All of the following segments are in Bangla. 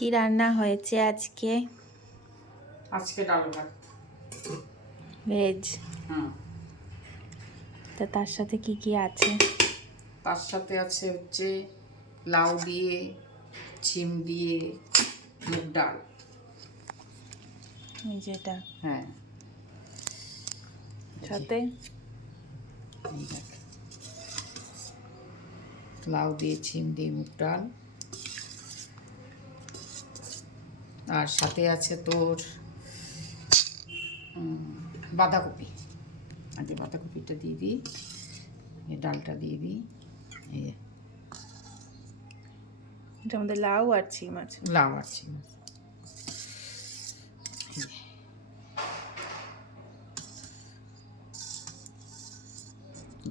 কি রান্না হয়েছে আজকে? আজকে ডাল ভাত ভেজ। হুম। তা তার সাথে কি কি আছে? তার সাথে আছে হচ্ছে লাউ দিয়ে, ছিম দিয়ে, মুগ ডাল। এই যেটা হ্যাঁ, সাথে এই দেখ। লাউ দিয়ে, ছিম দিয়ে, মুগ ডাল। আর সাথে আছে তোর বাঁধাকপি। আগে বাঁধাকপিটা দিয়ে দিই, এই ডালটা দিয়ে দিই। এই যে এটা আমাদের লাউ আর ছিম আছে। লাউ আর ছিম আছে। এই যে।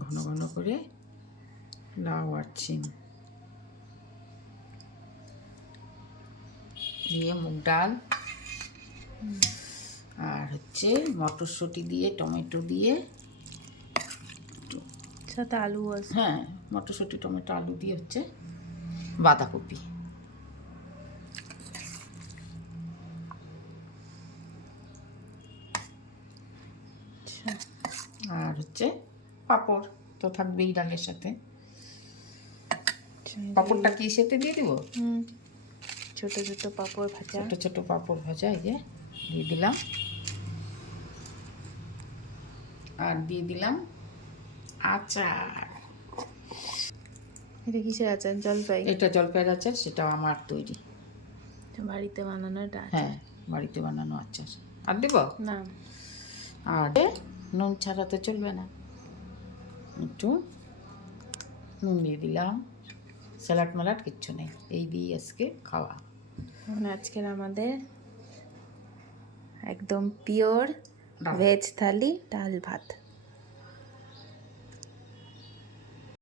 ঘন ঘন করে লাউ আর ছিম দিয়ে, মুগ ডাল আর হচ্ছে মটরশুঁটি দিয়ে, টমেটো দিয়ে, সাথে আলু আছে। হ্যাঁ মটরশুঁটি, টমেটো, আলু দিয়ে হচ্ছে বাঁধাকপি। আচ্ছা, আর হচ্ছে পাঁপড় তো থাকবেই ডালের সাথে। আচ্ছা, পাঁপড়টা কি সাথে দিয়ে দিব? ছোট ছোট পাঁপড় ভাজা। ছোট ছোট পাঁপড় ভাজা এই যে দিয়ে দিলাম। আর দিয়ে দিলাম আচার। এটা কিসের আচার? জলপাই? এটা জলপাইয়ের আচার, সেটাও আমার তৈরি। বাড়িতে বানানো এটা আচার? হ্যাঁ, বাড়িতে বানানো আচার। আর দিব না, আর নুন ছাড়া তো চলবে না, একটু নুন দিয়ে দিলাম। স্যালাড ম্যালাড কিচ্ছু নেই, এই দিয়ে আজকে খাওয়া। আজকের আমাদের একদম পিওর ডাল। ভেজ থালি, ডাল ভাত।